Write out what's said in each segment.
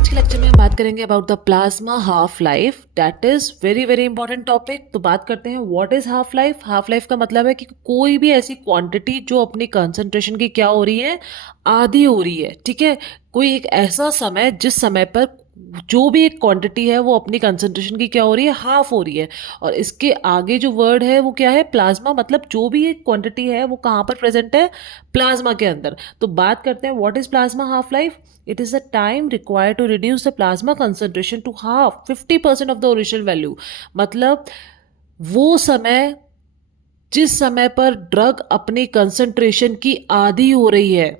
आज के लेक्चर में हम बात करेंगे about the plasma half life. That is very very important topic. तो बात करते हैं what is half life. Half life का मतलब है कि कोई भी ऐसी क्वांटिटी जो अपनी कंसंट्रेशन की क्या हो रही है, आधी हो रही है। ठीक है, कोई एक ऐसा समय जिस समय पर जो भी एक क्वांटिटी है वो अपनी कंसंट्रेशन की क्या हो रही है, हाफ हो रही है। और इसके आगे जो वर्ड है वो क्या है, प्लाज्मा। मतलब जो भी एक क्वांटिटी है वो कहाँ पर प्रेजेंट है, प्लाज्मा के अंदर। तो बात करते हैं what is plasma half life. It is the time required to reduce the plasma concentration to half 50% of the original value. मतलब वो समय जिस समय पर ड्रग अपनी कंसंट्रेशन की आधी हो रही है।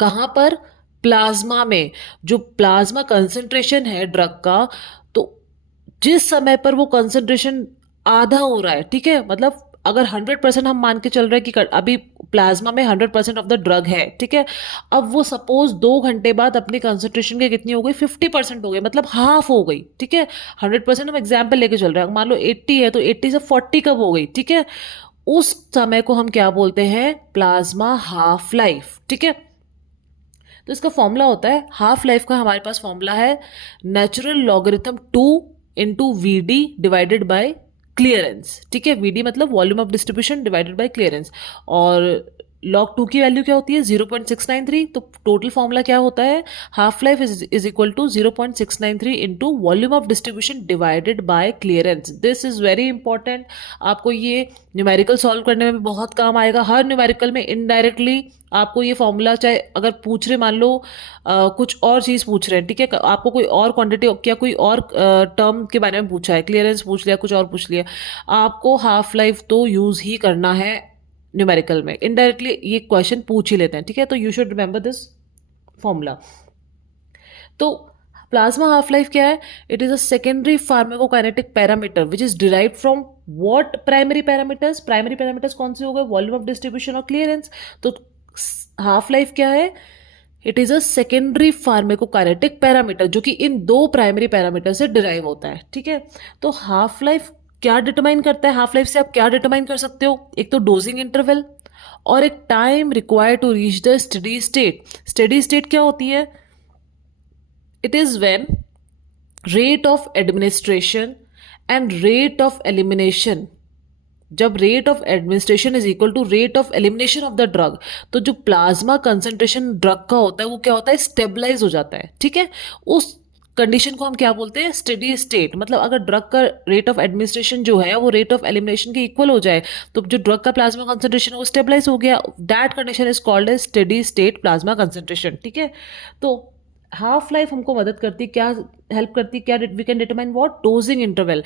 कहाँ पर, प्लाज्मा में। जो प्लाज्मा कंसंट्रेशन है ड्रग का, तो जिस समय पर वो कंसंट्रेशन आधा हो रहा है, ठीक है, मतलब अगर 100% हम मान के चल रहे हैं कि अभी प्लाज्मा में 100% ऑफ द ड्रग है, ठीक है, अब वो सपोज 2 घंटे बाद अपनी कंसंट्रेशन की कितनी हो गई, 50% हो गई, मतलब हाफ हो गई। ठीक है, 100% हम एग्जाम्पल लेके चल रहे हैं, मान लो 80 है तो 80 से 40 कब हो गई। ठीक है, उस समय को हम क्या बोलते हैं, प्लाज्मा हाफ लाइफ। ठीक है, तो इसका फॉर्मूला होता है, हाफ लाइफ का हमारे पास फॉर्मूला है natural logarithm 2 into V D divided by clearance. ठीक है, वी डी मतलब volume of distribution divided by clearance. और लॉग 2 की वैल्यू क्या होती है, 0.693। तो टोटल फॉर्मूला क्या होता है, half life is equal to 0.693 into volume of distribution divided by clearance. This is very important. आपको ये न्यूमेरिकल सॉल्व करने में भी बहुत काम आएगा। हर न्यूमेरिकल में इनडायरेक्टली आपको ये फॉर्मूला, चाहे अगर पूछ रहे, मान लो कुछ और चीज़ पूछ रहे हैं, ठीक है, आपको कोई और क्वांटिटी या कोई और टर्म के बारे में पूछा है, क्लियरेंस पूछ लिया, कुछ और पूछ लिया, आपको हाफ लाइफ तो यूज़ ही करना है न्यूमेरिकल में। इनडायरेक्टली ये क्वेश्चन पूछ ही लेते हैं। ठीक है, तो you should remember this formula. तो प्लाज्मा हाफ लाइफ क्या है, it is a secondary pharmacokinetic parameter which is derived from what, primary parameters. Primary parameters कौन से हो गए, वॉल्यूम ऑफ डिस्ट्रीब्यूशन और क्लियरेंस। तो हाफ लाइफ क्या है, it is a secondary pharmacokinetic parameter जो कि इन दो प्राइमरी पैरामीटर से डिराइव होता है। ठीक है, तो हाफ लाइफ क्या डिटरमाइन करता है, हाफ लाइफ से आप क्या डिटरमाइन कर सकते हो, एक तो डोजिंग इंटरवल और एक time required to reach the steady state. Steady state क्या होती है, it is when rate of administration and rate of elimination, जब rate of administration is equal to rate of elimination of the drug, तो जो plasma concentration drug का होता है वो क्या होता है, स्टेबलाइज हो जाता है। ठीक है, उस कंडीशन को हम क्या बोलते हैं, स्टेडी स्टेट। मतलब अगर ड्रग का रेट ऑफ एडमिनिस्ट्रेशन जो है वो रेट ऑफ एलिमिनेशन के इक्वल हो जाए, तो जो ड्रग का प्लाज्मा कंसंट्रेशन है वो स्टेबलाइज हो गया। That condition is called as steady state plasma concentration. ठीक है, तो हाफ लाइफ हमको मदद करती, क्या हेल्प करती, क्या we can determine what, dosing interval.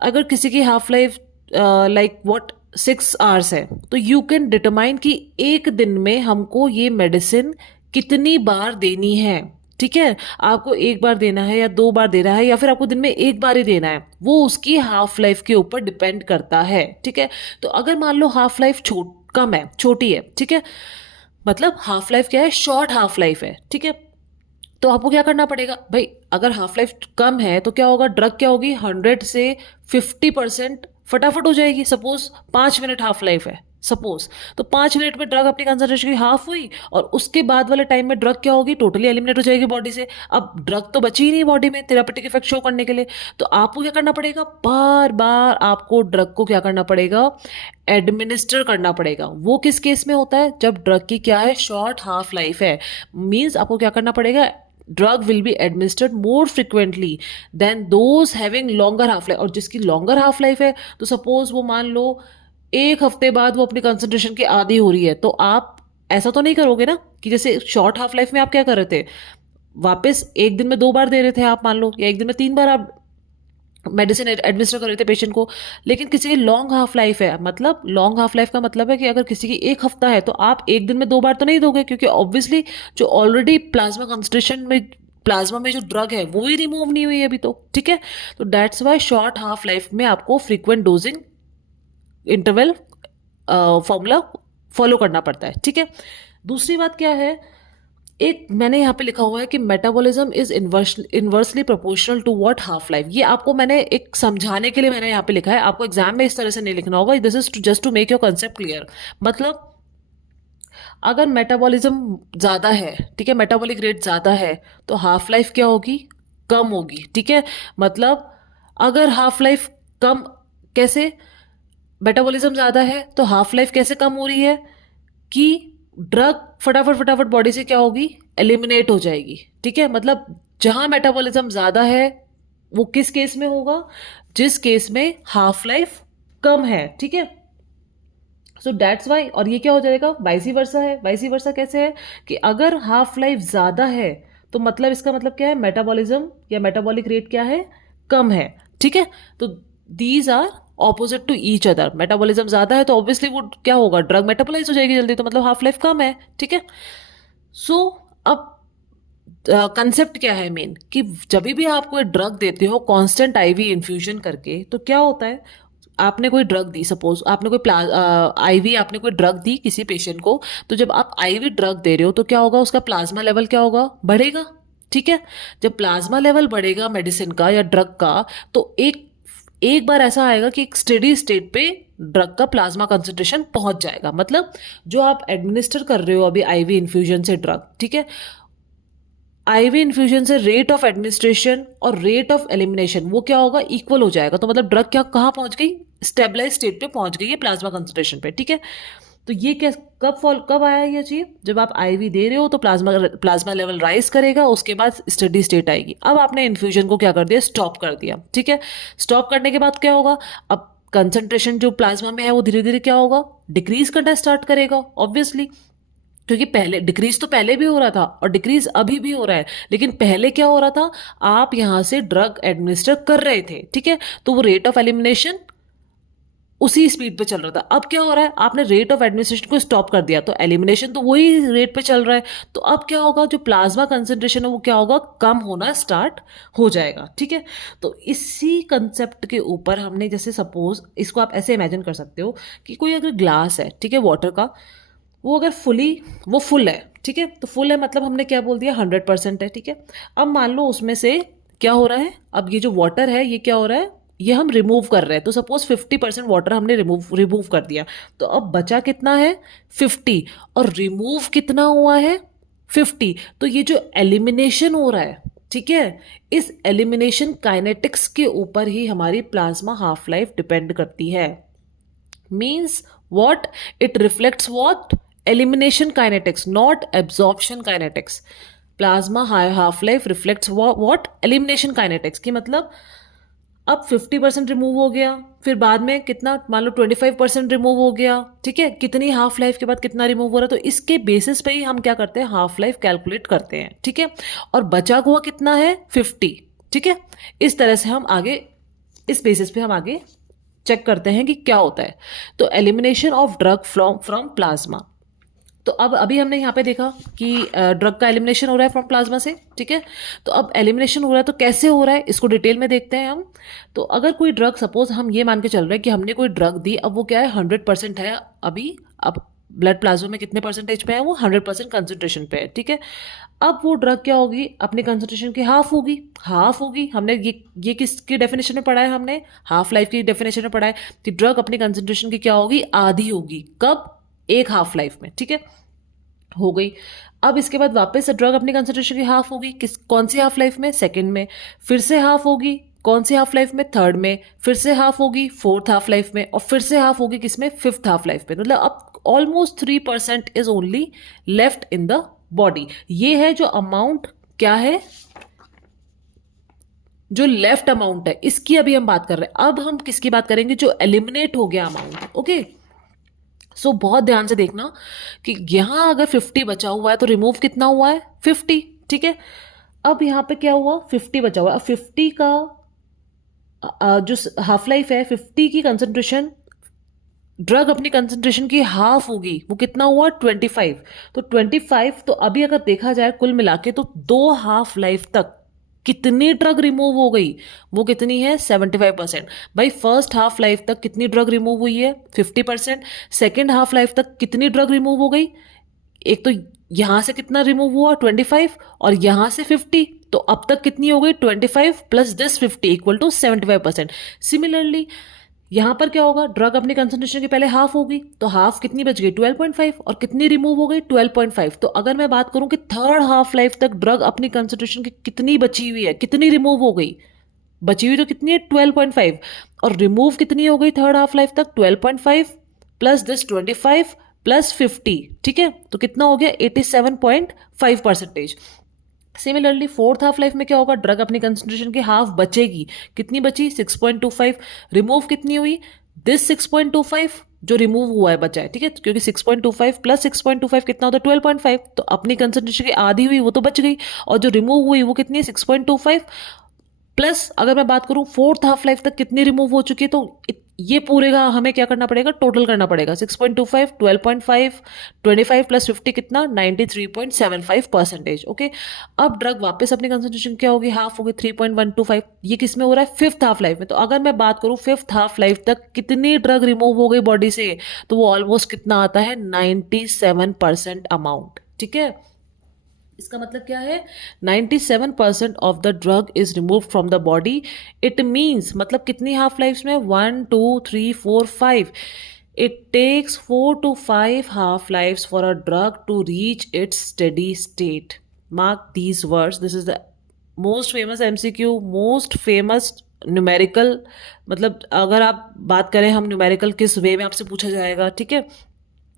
अगर किसी की half life like what 6 hours है, तो यू कैन डिटरमाइन कि एक दिन में हमको ये मेडिसिन कितनी बार देनी है। ठीक है, आपको एक बार देना है या 2 बार देना है या फिर आपको दिन में एक बार ही देना है, वो उसकी हाफ लाइफ के ऊपर डिपेंड करता है। ठीक है, तो अगर मान लो हाफ लाइफ कम है, छोटी है, ठीक है, मतलब हाफ लाइफ क्या है, शॉर्ट हाफ लाइफ है। ठीक है, तो आपको क्या करना पड़ेगा भाई, अगर हाफ लाइफ कम है तो क्या होगा, ड्रग क्या होगी, 100 से 50% फटाफट हो जाएगी। सपोज 5 मिनट हाफ लाइफ है, सपोज, तो 5 मिनट में ड्रग अपनी कंसंट्रेशन की हाफ हुई और उसके बाद वाले टाइम में ड्रग क्या होगी, टोटली एलिमिनेट हो जाएगी बॉडी से। अब ड्रग तो बची ही नहीं बॉडी में थेरापेटिक इफेक्ट शो करने के लिए, तो आपको क्या करना पड़ेगा, बार बार आपको ड्रग को क्या करना पड़ेगा, एडमिनिस्टर करना पड़ेगा। वो किस केस में होता है, जब ड्रग की क्या है, शॉर्ट हाफ लाइफ है। मीन्स आपको क्या करना पड़ेगा, drug will be administered more frequently than those having longer half life. और जिसकी लॉन्गर हाफ लाइफ है, तो सपोज वो मान लो 1 हफ्ते बाद वो अपनी कंसंट्रेशन की आधी हो रही है, तो आप ऐसा तो नहीं करोगे ना कि जैसे शॉर्ट हाफ लाइफ में आप क्या कर रहे थे, वापस एक दिन में 2 बार दे रहे थे आप मान लो, या एक दिन में 3 बार आप मेडिसिन एडमिनिस्टर कर रहे थे पेशेंट को। लेकिन किसी की लॉन्ग हाफ लाइफ है, मतलब लॉन्ग हाफ लाइफ का मतलब है कि अगर किसी की 1 हफ्ता है तो आप एक दिन में 2 बार तो नहीं दोगे, क्योंकि ऑब्वियसली जो ऑलरेडी प्लाज्मा कंसंट्रेशन में, प्लाज्मा में जो ड्रग है वो ही रिमूव नहीं हुई है अभी तो। ठीक है, तो that's why short half life में आपको frequent dosing interval formula follow करना पड़ता है। ठीक है, दूसरी बात क्या है, एक मैंने यहाँ पे लिखा हुआ है कि metabolism is inversely proportional to what half life. ये आपको मैंने एक समझाने के लिए मैंने यहाँ पे लिखा है, आपको एग्जाम में इस तरह से नहीं लिखना होगा। This is just to make your concept clear. मतलब अगर मेटाबॉलिज्म ज़्यादा है, ठीक है, मेटाबॉलिक रेट ज़्यादा है, तो हाफ लाइफ क्या होगी, कम होगी, ठीक है। मतलब अगर हाफ लाइफ कम, कैसे, मेटाबॉलिज्म ज़्यादा है तो हाफ लाइफ कैसे कम हो रही है कि ड्रग फटाफट फटाफट बॉडी से क्या होगी, एलिमिनेट हो जाएगी, ठीक है। मतलब जहां मेटाबॉलिज्म ज़्यादा है वो किस केस में होगा, जिस केस में हाफ लाइफ कम है, ठीक है। सो दैट्स वाई, और ये क्या हो जाएगा, वाइसी वर्सा है। वाइसी वर्सा कैसे है कि अगर हाफ लाइफ ज़्यादा है तो मतलब इसका मतलब क्या है, मेटाबॉलिज्म या मेटाबॉलिक रेट क्या है, कम है, ठीक है। तो these are opposite to each other. Metabolism ज़्यादा है तो ऑब्वियसली वो क्या होगा, ड्रग मेटाबोलाइज हो जाएगी जल्दी, तो मतलब हाफ लाइफ कम है, ठीक है। सो अब कंसेप्ट क्या है मेन, कि जब भी आप कोई ड्रग देते हो कांस्टेंट आईवी इन्फ्यूजन करके, तो क्या होता है, आपने कोई ड्रग दी, सपोज आपने कोई आईवी आपने कोई ड्रग दी किसी पेशेंट को, तो जब आप आईवी ड्रग दे रहे हो तो क्या होगा, उसका प्लाज्मा लेवल क्या होगा, बढ़ेगा, ठीक है। जब प्लाज्मा लेवल बढ़ेगा मेडिसिन का या ड्रग का, तो एक एक बार ऐसा आएगा कि एक स्टेडी स्टेट पे ड्रग का प्लाज्मा कंसंट्रेशन पहुंच जाएगा। मतलब जो आप एडमिनिस्टर कर रहे हो अभी आईवी इन्फ्यूजन से ड्रग, ठीक है, आईवी इन्फ्यूजन से रेट ऑफ एडमिनिस्ट्रेशन और रेट ऑफ एलिमिनेशन वो क्या होगा, इक्वल हो जाएगा। तो मतलब ड्रग क्या कहाँ पहुंच गई, स्टेबलाइज स्टेट पे पहुंच गई है प्लाज्मा कंसंट्रेशन पे, ठीक है। तो ये क्या कब आया ये चीज, जब आप आईवी दे रहे हो तो प्लाज्मा लेवल राइज करेगा, उसके बाद स्टेडी स्टेट आएगी। अब आपने इन्फ्यूजन को क्या कर दिया, स्टॉप कर दिया, ठीक है। स्टॉप करने के बाद क्या होगा, अब कंसंट्रेशन जो प्लाज्मा में है वो धीरे धीरे क्या होगा, डिक्रीज करना स्टार्ट करेगा, ऑब्वियसली, क्योंकि पहले डिक्रीज तो पहले भी हो रहा था और डिक्रीज अभी भी हो रहा है, लेकिन पहले क्या हो रहा था, आप यहां से ड्रग एडमिनिस्टर कर रहे थे, ठीक है, तो वो रेट ऑफ एलिमिनेशन उसी स्पीड पे चल रहा था। अब क्या हो रहा है, आपने रेट ऑफ एडमिनिस्ट्रेशन को स्टॉप कर दिया, तो एलिमिनेशन तो वही रेट पे चल रहा है। तो अब क्या होगा, जो प्लाज्मा कंसंट्रेशन है वो क्या होगा, कम होना स्टार्ट हो जाएगा, ठीक है। तो इसी कंसेप्ट के ऊपर हमने, जैसे सपोज इसको आप ऐसे इमेजिन कर सकते हो कि कोई अगर ग्लास है, ठीक है, वाटर का, वो अगर वो फुल है, ठीक है, तो फुल है मतलब हमने क्या बोल दिया, 100% है, ठीक है। अब मान लो उसमें से क्या हो रहा है, अब ये जो वाटर है ये क्या हो रहा है, ये हम रिमूव कर रहे हैं, तो सपोज 50% वाटर हमने रिमूव कर दिया, तो अब बचा कितना है, 50, और रिमूव कितना हुआ है, 50। तो ये जो एलिमिनेशन हो रहा है, ठीक है, इस एलिमिनेशन काइनेटिक्स के ऊपर ही हमारी प्लाज्मा हाफ लाइफ डिपेंड करती है। Means what, it reflects what, elimination kinetics, not absorption kinetics. Plasma half life reflects what, elimination kinetics, कि मतलब अब 50% रिमूव हो गया, फिर बाद में कितना, मान लो 25% रिमूव हो गया, ठीक है, कितनी हाफ लाइफ के बाद कितना रिमूव हो रहा है, तो इसके बेसिस पे ही हम क्या करते हैं, हाफ लाइफ कैलकुलेट करते हैं, ठीक है। और बचा हुआ कितना है, 50, ठीक है। इस तरह से हम आगे, इस बेसिस पे हम आगे चेक करते हैं कि क्या होता है। तो elimination of drug from plasma, तो अब अभी हमने यहाँ पे देखा कि ड्रग का एलिमिनेशन हो रहा है फ्रॉम प्लाज्मा से, ठीक है। तो अब एलिमिनेशन हो रहा है तो कैसे हो रहा है, इसको डिटेल में देखते हैं हम। तो अगर कोई ड्रग, सपोज हम ये मान के चल रहे हैं कि हमने कोई ड्रग दी, अब वो क्या है, 100% है अभी, अब ब्लड प्लाज्मा में कितने परसेंटेज पे है, वो 100% कंसंट्रेशन पे है, ठीक है। अब वो ड्रग क्या होगी, अपने कंसंट्रेशन की हाफ होगी। हमने ये किसकी डेफिनेशन में पढ़ा है, हमने हाफ लाइफ की डेफिनेशन में पढ़ा है कि ड्रग अपनी कंसंट्रेशन की क्या होगी, आधी होगी, कब, एक हाफ लाइफ में, ठीक है, हो गई। अब इसके बाद वापस ड्रग अपनी कंसंट्रेशन की हाफ होगी, कौन सी हाफ लाइफ में, सेकंड में, फिर से हाफ होगी, कौन सी हाफ लाइफ में, थर्ड में, फिर से हाफ होगी फोर्थ हाफ लाइफ में, और फिर से हाफ होगी किसमें, फिफ्थ हाफ लाइफ में। मतलब अब almost 3% is only left in the body. ये है जो अमाउंट, क्या है, जो लेफ्ट अमाउंट है, इसकी अभी हम बात कर रहे हैं। अब हम किसकी बात करेंगे, जो एलिमिनेट हो गया अमाउंट, ओके। सो बहुत ध्यान से देखना कि यहां अगर 50 बचा हुआ है तो रिमूव कितना हुआ है, 50, ठीक है। अब यहां पे क्या हुआ, 50 बचा हुआ है। अब 50 का जो हाफ लाइफ है, 50 की कंसंट्रेशन, ड्रग अपनी कंसंट्रेशन की हाफ होगी, वो कितना हुआ, 25। तो 25, तो अभी अगर देखा जाए कुल मिला के, तो 2 हाफ लाइफ तक कितनी ड्रग रिमूव हो गई, वो कितनी है, 75%। भाई फर्स्ट हाफ लाइफ तक कितनी ड्रग रिमूव हुई है, 50%। सेकेंड हाफ लाइफ तक कितनी ड्रग रिमूव हो गई, एक तो यहां से कितना रिमूव हुआ, 25, और यहां से 50, तो अब तक कितनी हो गई, 25 plus this 50 equal to 75%। Similarly यहाँ पर क्या होगा, ड्रग अपनी कंसंट्रेशन के पहले हाफ होगी, तो हाफ कितनी बच गई 12.5, और कितनी रिमूव हो गई 12.5। तो अगर मैं बात करूं कि थर्ड हाफ लाइफ तक ड्रग अपनी कंसंट्रेशन की कितनी बची हुई है, कितनी रिमूव हो गई, बची हुई तो कितनी है 12.5, और रिमूव कितनी हो गई थर्ड हाफ लाइफ तक 12.5 प्लस दिस 25 प्लस 50, ठीक है, तो कितना हो गया 87.5%। सिमिलरली फोर्थ हाफ लाइफ में क्या होगा, ड्रग अपनी कंसंट्रेशन की हाफ बचेगी, कितनी बची 6.25, रिमूव कितनी हुई दिस 6.25 जो रिमूव हुआ है बचा है, ठीक है, क्योंकि 6.25 प्लस 6.25 कितना होता है 12.5, तो अपनी कंसंट्रेशन की आधी हुई वो तो बच गई, और जो रिमूव हुई वो कितनी है 6.25 प्लस, अगर मैं बात करूं फोर्थ हाफ लाइफ तक कितनी रिमूव हो चुकी है, तो ये पूरे का हमें क्या करना पड़ेगा, टोटल करना पड़ेगा 6.25 12.5 25 प्लस 50 कितना 93.75%। ओके, अब ड्रग वापस अपनी कंसंट्रेशन क्या होगी, हाफ होगी 3.125, ये किस में हो रहा है फिफ्थ हाफ लाइफ में। तो अगर मैं बात करूं फिफ्थ हाफ लाइफ तक कितनी ड्रग रिमूव हो गई बॉडी से, तो वो ऑलमोस्ट कितना आता है 97% अमाउंट, ठीक है। इसका मतलब क्या है 97% of the drug is remove from the body. It means मतलब कितनी हाफ लाइफ में 1 2 3 4 5, it takes 4 to 5 half lives for a drug to reach its steady state. Mark these words. This is the most famous MCQ, most famous numerical. मतलब अगर आप बात करें हम numerical किस वे में आपसे पूछा जाएगा, ठीक है,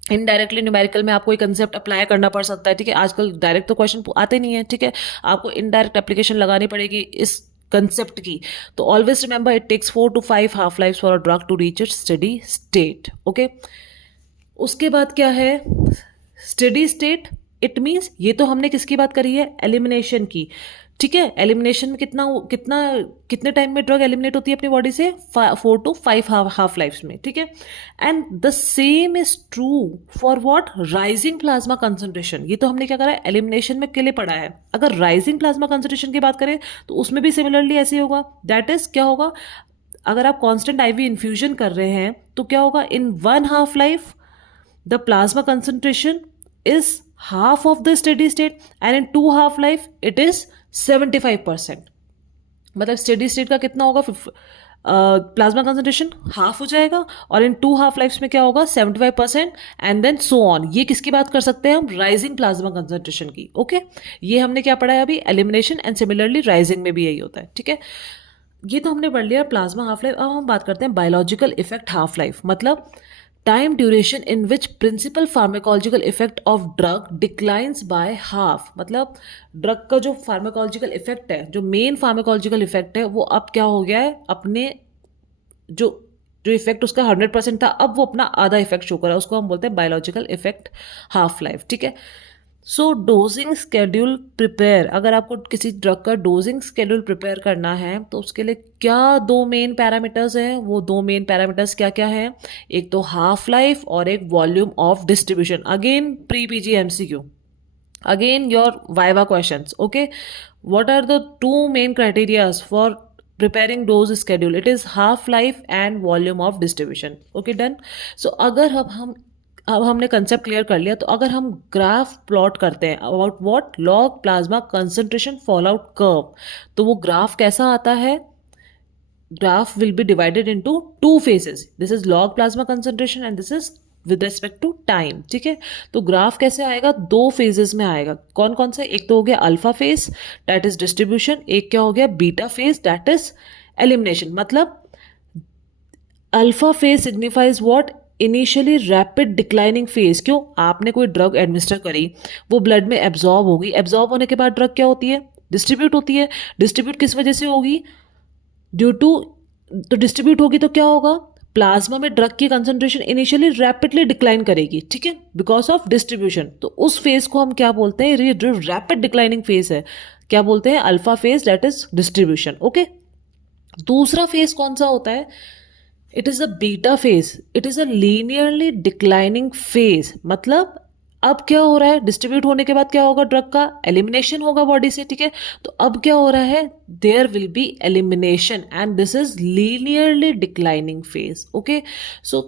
इनडायरेक्टली न्यूमेरिकल में आपको एक कंसेप्ट अप्लाई करना पड़ सकता है, ठीक है, आजकल डायरेक्ट तो क्वेश्चन आते नहीं है, ठीक है, आपको इनडायरेक्ट एप्लीकेशन लगानी पड़ेगी इस कंसेप्ट की। तो always remember it takes 4 to 5 half life for a drug to reach its steady state. Okay, उसके बाद क्या है स्टेडी स्टेट, इट मीन्स ये तो हमने किसकी बात करी है, एलिमिनेशन की, ठीक है। एलिमिनेशन में कितना कितना कितने टाइम में ड्रग एलिमिनेट होती है अपनी बॉडी से 4 to 5 हाफ लाइफ में, ठीक है। And the same is true for what, rising plasma concentration. ये तो हमने क्या करा है एलिमिनेशन में के लिए पढ़ा है। अगर राइजिंग प्लाज्मा कंसंट्रेशन की बात करें तो उसमें भी सिमिलरली ऐसे होगा, दैट इज क्या होगा, अगर आप कांस्टेंट आईवी इन्फ्यूजन कर रहे हैं तो क्या होगा, इन 1 half life the plasma concentration is half of the steady state and in 2 half life it is 75%। मतलब स्टेडी स्टेट का कितना होगा, प्लाज्मा कंसंट्रेशन हाफ हो जाएगा, और इन 2 हाफ लाइफ्स में क्या होगा 75%, एंड देन सो ऑन। ये किसकी बात कर सकते हैं हम, राइजिंग प्लाज्मा कंसंट्रेशन की। ओके, ये हमने क्या पढ़ा है अभी, एलिमिनेशन, एंड सिमिलरली राइजिंग में भी यही होता है, ठीक है। ये तो हमने पढ़ लिया प्लाज्मा हाफ लाइफ। अब हम बात करते हैं बायोलॉजिकल इफेक्ट हाफ लाइफ, मतलब time duration in which principle pharmacological effect of drug declines by half. मतलब ड्रग का जो फार्माकोलॉजिकल इफेक्ट है, जो मेन फार्माकोलॉजिकल इफेक्ट है, वो अब क्या हो गया है, अपने जो जो इफेक्ट उसका 100% था, अब वो अपना आधा इफेक्ट शो कर रहा है, उसको हम बोलते हैं बायोलॉजिकल इफेक्ट हाफ लाइफ, ठीक है। सो डोजिंग स्केड्यूल प्रिपेयर, अगर आपको किसी ड्रग का डोजिंग स्केड्यूल प्रिपेयर करना है तो उसके लिए क्या 2 मेन पैरामीटर्स हैं, वो 2 मेन पैरामीटर्स क्या क्या हैं, एक तो हाफ लाइफ और एक volume of distribution. Again pre PG MCQ, again your viva questions. Okay, what are the 2 main criterias for preparing dose schedule, it is half life and volume of distribution. Okay done. So अगर अब हमने concept clear कर लिया, तो अगर हम graph plot करते हैं about what, log plasma concentration fall out curve, तो वो ग्राफ कैसा आता है, graph will be divided into 2 phases, this is log plasma concentration and this is with respect to time, ठीक है। तो ग्राफ कैसे आएगा, 2 फेजेस में आएगा। कौन कौन सा, एक तो हो गया alpha phase that is distribution, एक क्या हो गया beta phase that is elimination. मतलब alpha phase signifies what, initially rapid declining phase. क्यों, आपने कोई ड्रग एडमिनिस्टर करी, वो ब्लड में एब्जॉर्ब होगी, एब्जॉर्ब होने के बाद ड्रग क्या होती है, डिस्ट्रीब्यूट होती है। डिस्ट्रीब्यूट किस वजह से होगी, ड्यू टू, तो डिस्ट्रीब्यूट होगी तो क्या होगा, प्लाज्मा में ड्रग की कंसंट्रेशन इनिशियली रैपिडली डिक्लाइन करेगी, ठीक है, बिकॉज ऑफ डिस्ट्रीब्यूशन। तो उस फेज को हम क्या बोलते हैं, ये जो रैपिड डिक्लाइनिंग फेज है क्या बोलते हैं, alpha phase that is distribution. Okay, दूसरा फेज कौन सा होता है, it is a beta phase, it is a linearly declining phase. मतलब अब क्या हो रहा है, डिस्ट्रीब्यूट होने के बाद क्या होगा, ड्रग का एलिमिनेशन होगा बॉडी से, ठीक है। तो अब क्या हो रहा है, there will be elimination and this is linearly declining phase. Okay, so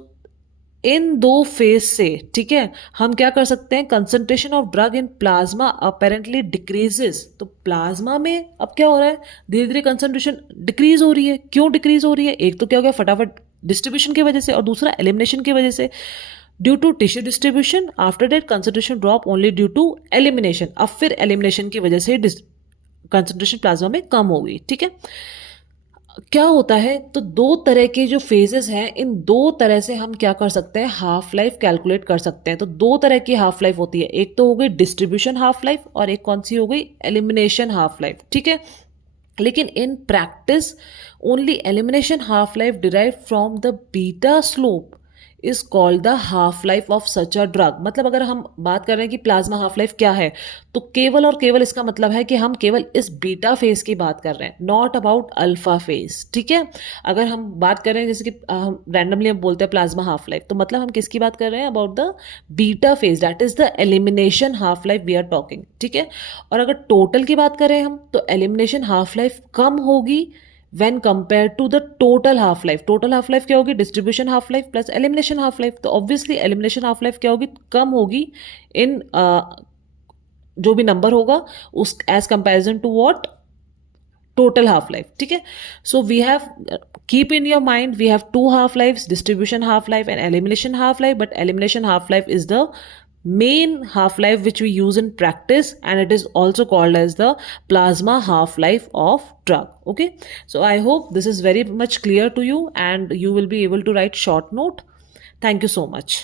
इन 2 फेज से, ठीक है, हम क्या कर सकते हैं, concentration of drug in plasma apparently decreases. तो प्लाज्मा में अब क्या हो रहा है, धीरे धीरे कंसंट्रेशन डिक्रीज हो रही है। क्यों डिक्रीज हो रही है, एक तो क्या हो गया, फटाफट डिस्ट्रीब्यूशन की वजह से और दूसरा एलिमिनेशन की वजह से। Due to tissue distribution after that concentration drop only due to elimination. अब फिर एलिमिनेशन की वजह से कंसंट्रेशन प्लाज्मा में कम हो गई। ठीक है, क्या होता है, तो दो तरह के जो फेजेस हैं, इन दो तरह से हम क्या कर सकते हैं, हाफ लाइफ कैलकुलेट कर सकते हैं। तो दो तरह की हाफ लाइफ होती है, एक तो हो गई डिस्ट्रीब्यूशन हाफ लाइफ और एक कौन सी हो गई, एलिमिनेशन हाफ लाइफ। ठीक है, लेकिन in practice only elimination half life derive from the beta slope is called the half life of such a drug. मतलब अगर हम बात कर रहे हैं कि प्लाज्मा हाफ लाइफ क्या है, तो केवल और केवल इसका मतलब है कि हम केवल इस बीटा फेज की बात कर रहे हैं, नॉट अबाउट अल्फा फेज। ठीक है, अगर हम बात कर रहे हैं जैसे कि हम रैंडमली हम बोलते हैं प्लाज्मा हाफ लाइफ, तो मतलब हम किसकी बात कर रहे हैं, about the beta phase, that is the elimination half life we are talking. ठीक है, और अगर टोटल की बात करें हम, तो एलिमिनेशन हाफ लाइफ कम होगी when compared to the total half life। total half life क्या होगी, distribution half life plus elimination half life। तो obviously elimination half life क्या होगी, कम होगी इन जो भी नंबर होगा उस as comparison to what, total half life। ठीक है, so we have keep in your mind we have two half lives, distribution half life and elimination half life, but elimination half life is the main half life which we use in practice, and it is also called as the plasma half life of drug। okay, so I hope this is very much clear to you and you will be able to write short note. Thank you so much.